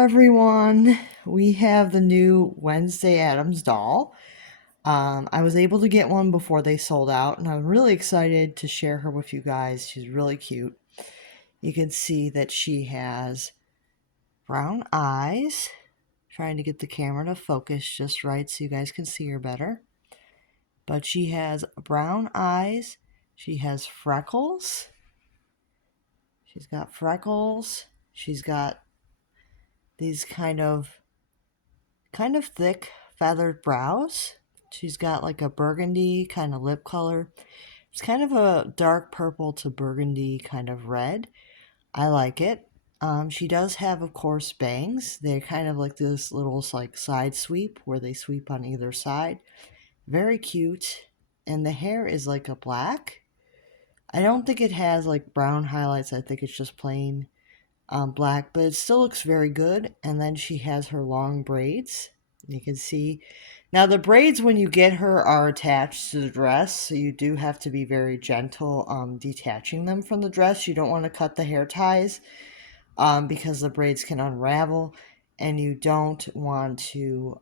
everyone. We have the new Wednesday Addams doll. I was able to get one before they sold out, and I'm really excited to share her with you guys. She's really cute. You can see that she has brown eyes. Trying to get the camera to focus just right so you guys can see her better. But she has brown eyes. She has freckles. She's got freckles. She's got these kind of thick feathered brows. She's got like a burgundy kind of lip color. It's kind of a dark purple to burgundy kind of red. I like it. She does have, of course, bangs. They're kind of like this little like side sweep where they sweep on either side. Very cute. And the hair is like a black. I don't think it has like brown highlights. I think it's just plain black, but it still looks very good. And then she has her long braids. You can see now the braids when you get her are attached to the dress, so you do have to be very gentle detaching them from the dress. You don't want to cut the hair ties because the braids can unravel, and you don't want to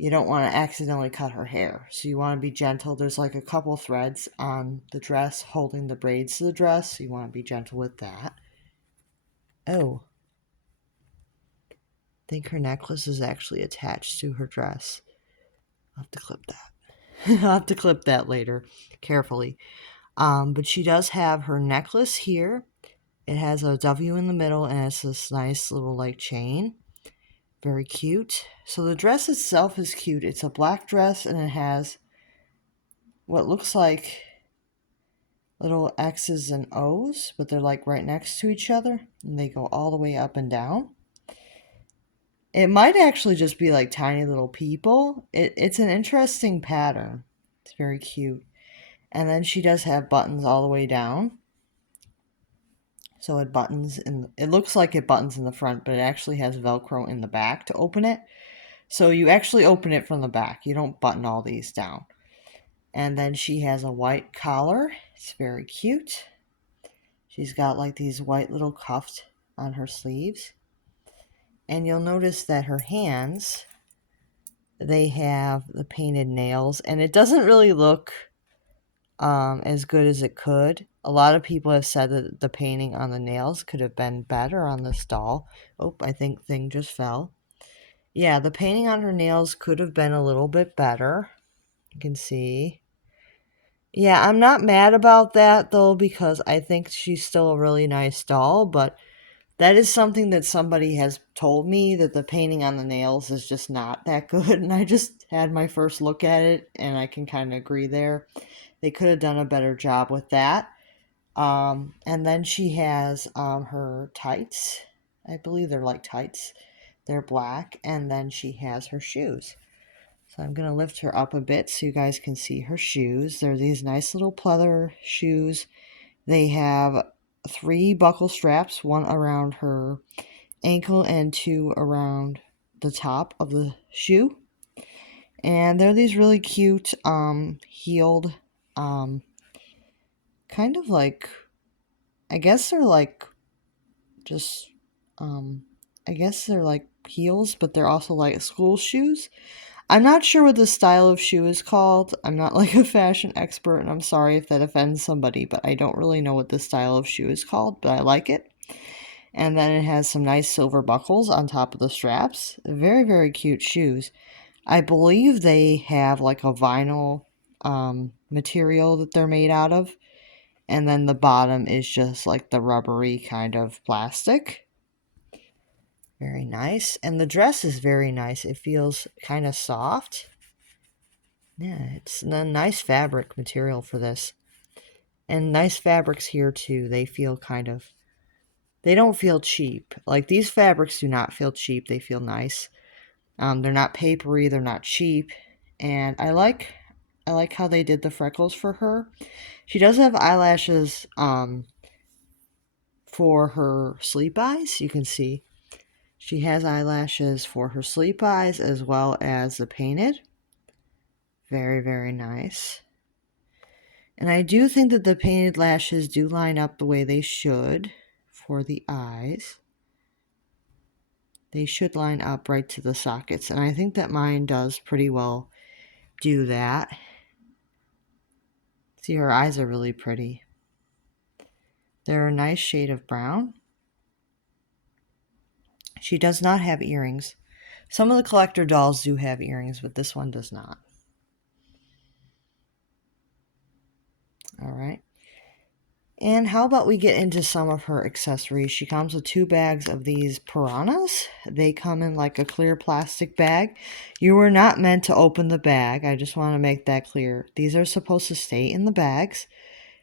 accidentally cut her hair. So you want to be gentle. There's like a couple threads on the dress holding the braids to the dress, so you want to be gentle with that. Oh, I think her necklace is actually attached to her dress. I'll have to clip that. I'll have to clip that later, carefully. But she does have her necklace here. It has a W in the middle, and it's this nice little like chain. Very cute. So the dress itself is cute. It's a black dress, and it has what looks like little X's and O's, but they're like right next to each other, and they go all the way up and down. It might actually just be like tiny little people. It's an interesting pattern. It's very cute. And then she does have buttons all the way down. So it looks like it buttons in the front, but it actually has Velcro in the back to open it. So you actually open it from the back. You don't button all these down. And then she has a white collar. It's very cute. She's got like these white little cuffs on her sleeves. And you'll notice that her hands, they have the painted nails, and it doesn't really look as good as it could. A lot of people have said that the painting on the nails could have been better on this doll. Oh, I think thing just fell. Yeah, the painting on her nails could have been a little bit better. You can see. Yeah, I'm not mad about that though, because I think she's still a really nice doll, but that is something that somebody has told me, that the painting on the nails is just not that good, and I just had my first look at it, and I can kind of agree there. They could have done a better job with that. And then she has her tights. I believe they're like tights. They're black, and then she has her shoes. So I'm going to lift her up a bit so you guys can see her shoes. They're these nice little pleather shoes. They have 3 buckle straps, one around her ankle and 2 around the top of the shoe. And they're these really cute heeled kind of like, I guess they're like just I guess they're like heels, but they're also like school shoes. I'm not sure what the style of shoe is called. I'm not like a fashion expert, and I'm sorry if that offends somebody, but I don't really know what the style of shoe is called, but I like it. And then it has some nice silver buckles on top of the straps. Very, very cute shoes. I believe they have like a vinyl material that they're made out of. And then the bottom is just like the rubbery kind of plastic. Very nice. And the dress is very nice. It feels kind of soft. Yeah, it's a nice fabric material for this. And nice fabrics here too. They feel they don't feel cheap. Like these fabrics do not feel cheap. They feel nice. They're not papery. They're not cheap. And I like how they did the freckles for her. She does have eyelashes for her sleep eyes. You can see she has eyelashes for her sleep eyes as well as the painted. Very, very nice. And I do think that the painted lashes do line up the way they should for the eyes. They should line up right to the sockets, and I think that mine does pretty well do that. See, her eyes are really pretty. They're a nice shade of brown. She does not have earrings. Some of the collector dolls do have earrings, but this one does not. All right. And how about we get into some of her accessories? She comes with 2 bags of these piranhas. They come in like a clear plastic bag. You were not meant to open the bag. I just want to make that clear. These are supposed to stay in the bags.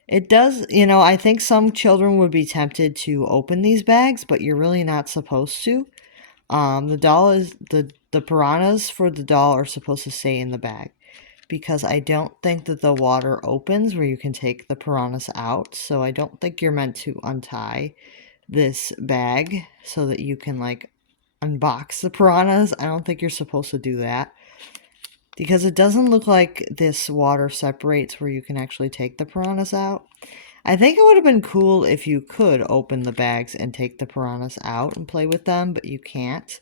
It does, I think some children would be tempted to open these bags, but you're really not supposed to. The doll is the piranhas for the doll are supposed to stay in the bag, because I don't think that the water opens where you can take the piranhas out. So I don't think you're meant to untie this bag so that you can like unbox the piranhas. I don't think you're supposed to do that, because it doesn't look like this water separates where you can actually take the piranhas out. I think it would have been cool if you could open the bags and take the piranhas out and play with them, but you can't.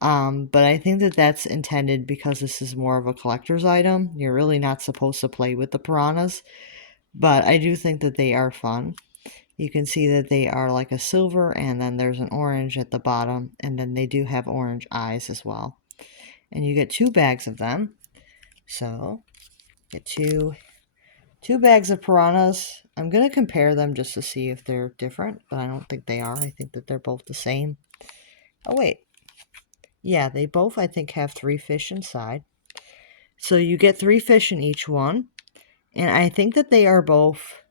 But I think that that's intended because this is more of a collector's item. You're really not supposed to play with the piranhas, but I do think that they are fun. You can see that they are like a silver, and then there's an orange at the bottom, and then they do have orange eyes as well. And you get 2 bags of them. So, get two bags of piranhas. I'm going to compare them just to see if they're different, but I don't think they are. I think that they're both the same. Oh, wait. Yeah, they both, I think, have 3 fish inside. So you get 3 fish in each one. And I think that they are both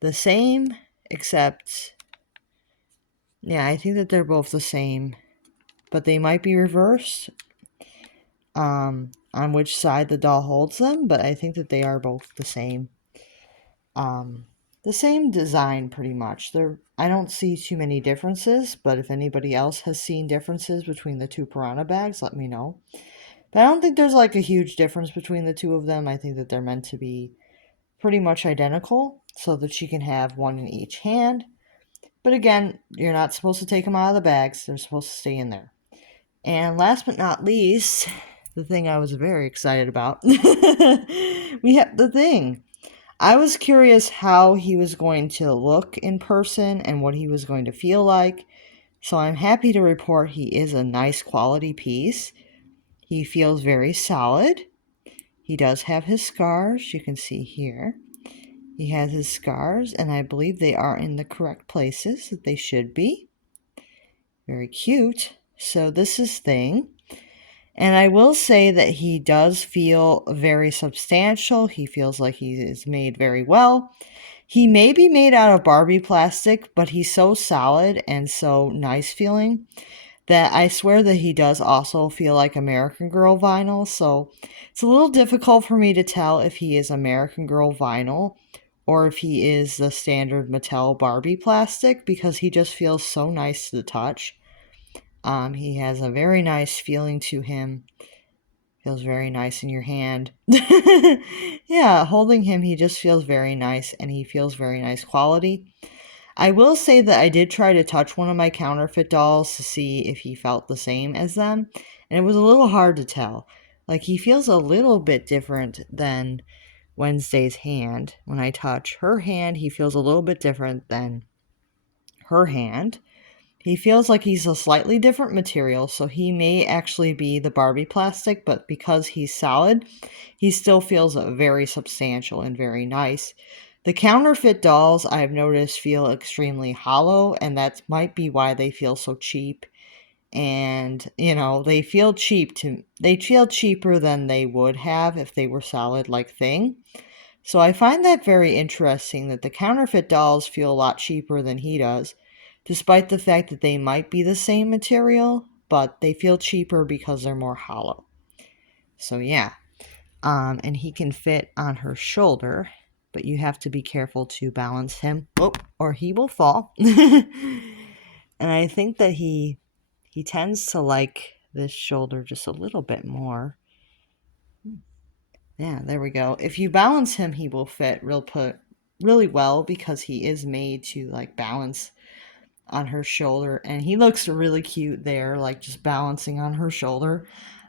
the same, except, yeah, I think that they're both the same. But they might be reversed on which side the doll holds them. But I think that they are both the same. The same design, pretty much. I don't see too many differences, but if anybody else has seen differences between the 2 piranha bags, let me know. But I don't think there's like a huge difference between the 2 of them. I think that they're meant to be pretty much identical so that she can have one in each hand. But again, you're not supposed to take them out of the bags. They're supposed to stay in there. And last but not least, the thing I was very excited about, we have the thing. I was curious how he was going to look in person and what he was going to feel like. So I'm happy to report he is a nice quality piece. He feels very solid. He does have his scars, you can see here. He has his scars, and I believe they are in the correct places that they should be. Very cute. So this is Thing. And I will say that he does feel very substantial. He feels like he is made very well. He may be made out of Barbie plastic, but he's so solid and so nice feeling that I swear that he does also feel like American Girl vinyl. So it's a little difficult for me to tell if he is American Girl vinyl or if he is the standard Mattel Barbie plastic, because he just feels so nice to the touch. He has a very nice feeling to him. Feels very nice in your hand. Yeah, holding him, he just feels very nice, and he feels very nice quality. I will say that I did try to touch one of my counterfeit dolls to see if he felt the same as them, and it was a little hard to tell. Like, he feels a little bit different than Wednesday's hand. When I touch her hand, he feels a little bit different than her hand. He feels like he's a slightly different material, so he may actually be the Barbie plastic, but because he's solid, he still feels very substantial and very nice. The counterfeit dolls, I've noticed, feel extremely hollow, and that might be why they feel so cheap. And, they feel cheaper than they would have if they were solid like Thing. So I find that very interesting that the counterfeit dolls feel a lot cheaper than he does, despite the fact that they might be the same material, but they feel cheaper because they're more hollow. So yeah, and he can fit on her shoulder, but you have to be careful to balance him, or he will fall. And I think that he tends to like this shoulder just a little bit more. Yeah, there we go. If you balance him, he will fit really well because he is made to like balance on her shoulder, and he looks really cute there, like just balancing on her shoulder.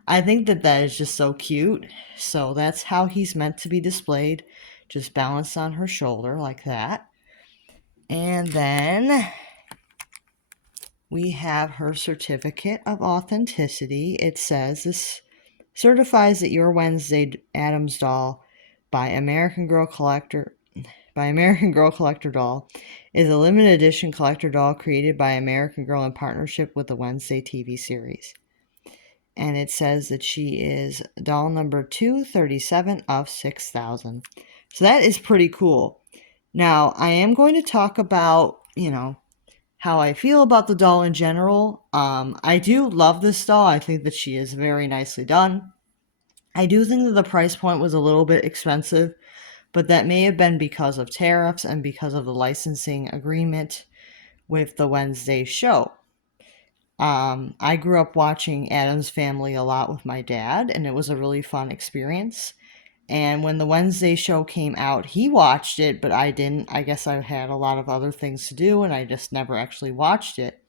I think that that is just so cute. So that's how he's meant to be displayed, just balanced on her shoulder like that. And then we have her certificate of authenticity. It says this certifies that your Wednesday Addams doll by American Girl Collector doll is a limited edition collector doll created by American Girl in partnership with the Wednesday TV series. And it says that she is doll number 237 of 6,000. So that is pretty cool. Now, I am going to talk about, how I feel about the doll in general. I do love this doll. I think that she is very nicely done. I do think that the price point was a little bit expensive, but that may have been because of tariffs and because of the licensing agreement with the Wednesday show. I grew up watching Addams Family a lot with my dad, and it was a really fun experience. And when the Wednesday show came out, he watched it, but I didn't. I guess I had a lot of other things to do, and I just never actually watched it.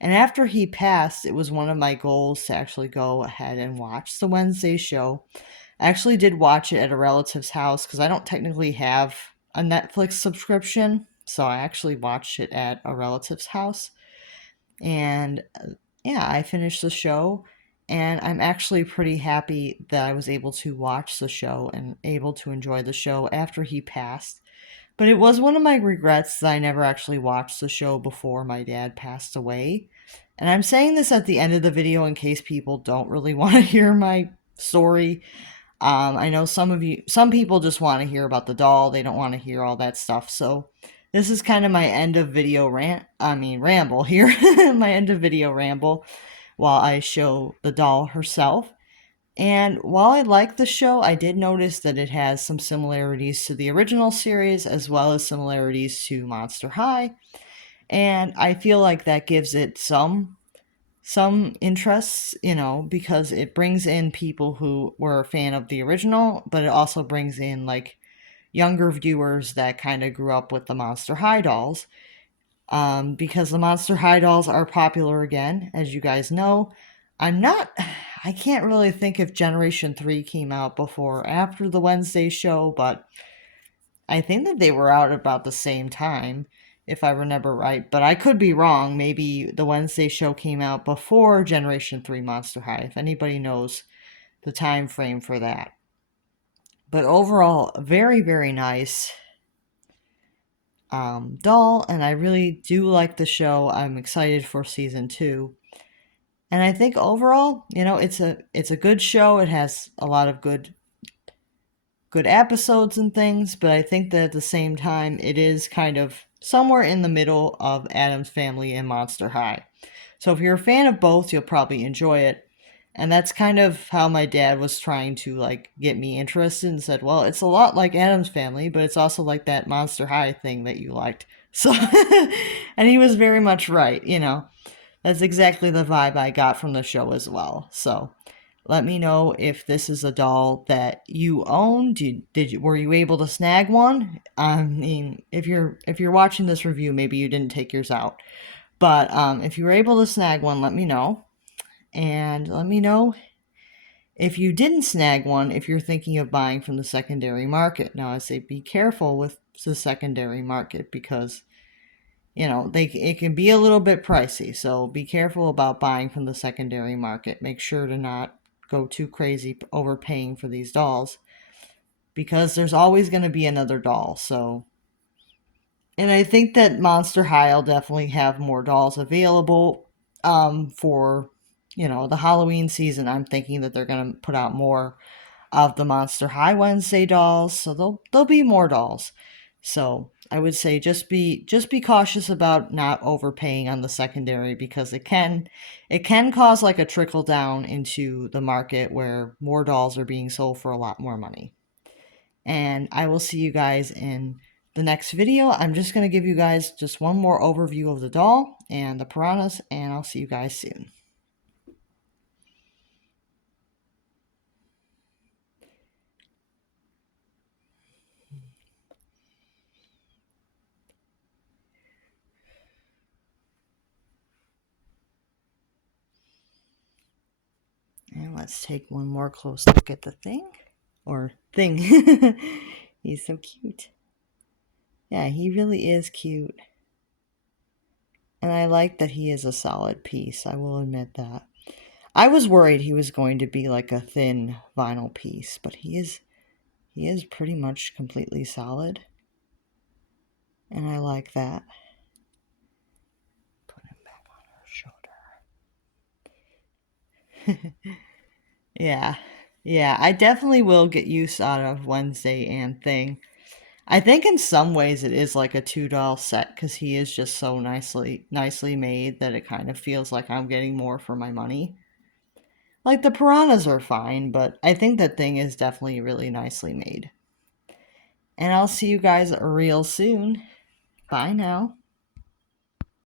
And after he passed, it was one of my goals to actually go ahead and watch the Wednesday show. I actually did watch it at a relative's house because I don't technically have a Netflix subscription. So I actually watched it at a relative's house. And yeah, I finished the show. And I'm actually pretty happy that I was able to watch the show and able to enjoy the show after he passed. But it was one of my regrets that I never actually watched the show before my dad passed away. And I'm saying this at the end of the video in case people don't really want to hear my story. I know some people just want to hear about the doll. They don't want to hear all that stuff. So this is kind of my end of video ramble here. My end of video ramble while I show the doll herself. And while I like the show, I did notice that it has some similarities to the original series as well as similarities to Monster High. And I feel like that gives it some interests, because it brings in people who were a fan of the original, but it also brings in like younger viewers that kind of grew up with the Monster High dolls. Because the Monster High dolls are popular again, as you guys know. I can't really think if Generation 3 came out before or after the Wednesday show, but I think that they were out about the same time, if I remember right. But I could be wrong. Maybe the Wednesday show came out before Generation 3 Monster High, if anybody knows the time frame for that. But overall, very, very nice doll, and I really do like the show. I'm excited for season 2. And I think overall, it's a good show. It has a lot of good episodes and things, but I think that at the same time, it is kind of somewhere in the middle of Addams Family and Monster High. So if you're a fan of both, you'll probably enjoy it. And that's kind of how my dad was trying to like get me interested and said, well, it's a lot like Addams Family, but it's also like that Monster High thing that you liked. So, and he was very much right. That's exactly the vibe I got from the show as well. So, let me know if this is a doll that you own. Were you able to snag one? I mean, if you're watching this review, maybe you didn't take yours out. But if you were able to snag one, let me know. And let me know if you didn't snag one, if you're thinking of buying from the secondary market. Now, I say be careful with the secondary market because it can be a little bit pricey. So be careful about buying from the secondary market. Make sure to not go too crazy overpaying for these dolls because there's always going to be another doll. So, and I think that Monster High will definitely have more dolls available for the Halloween season. I'm thinking that they're going to put out more of the Monster High Wednesday dolls, so there'll be more dolls. So I would say just be cautious about not overpaying on the secondary because it can cause like a trickle down into the market where more dolls are being sold for a lot more money. And I will see you guys in the next video. I'm just going to give you guys just one more overview of the doll and the piranhas, and I'll see you guys soon. Let's take one more close look at the thing. Or thing. He's so cute. Yeah, he really is cute. And I like that he is a solid piece, I will admit that. I was worried he was going to be like a thin vinyl piece, but he is pretty much completely solid. And I like that. Put him back on her shoulder. Yeah. Yeah, I definitely will get use out of Wednesday and Thing. I think in some ways it is like a $2 set because he is just so nicely made that it kind of feels like I'm getting more for my money. Like the piranhas are fine, but I think that Thing is definitely really nicely made. And I'll see you guys real soon. Bye now.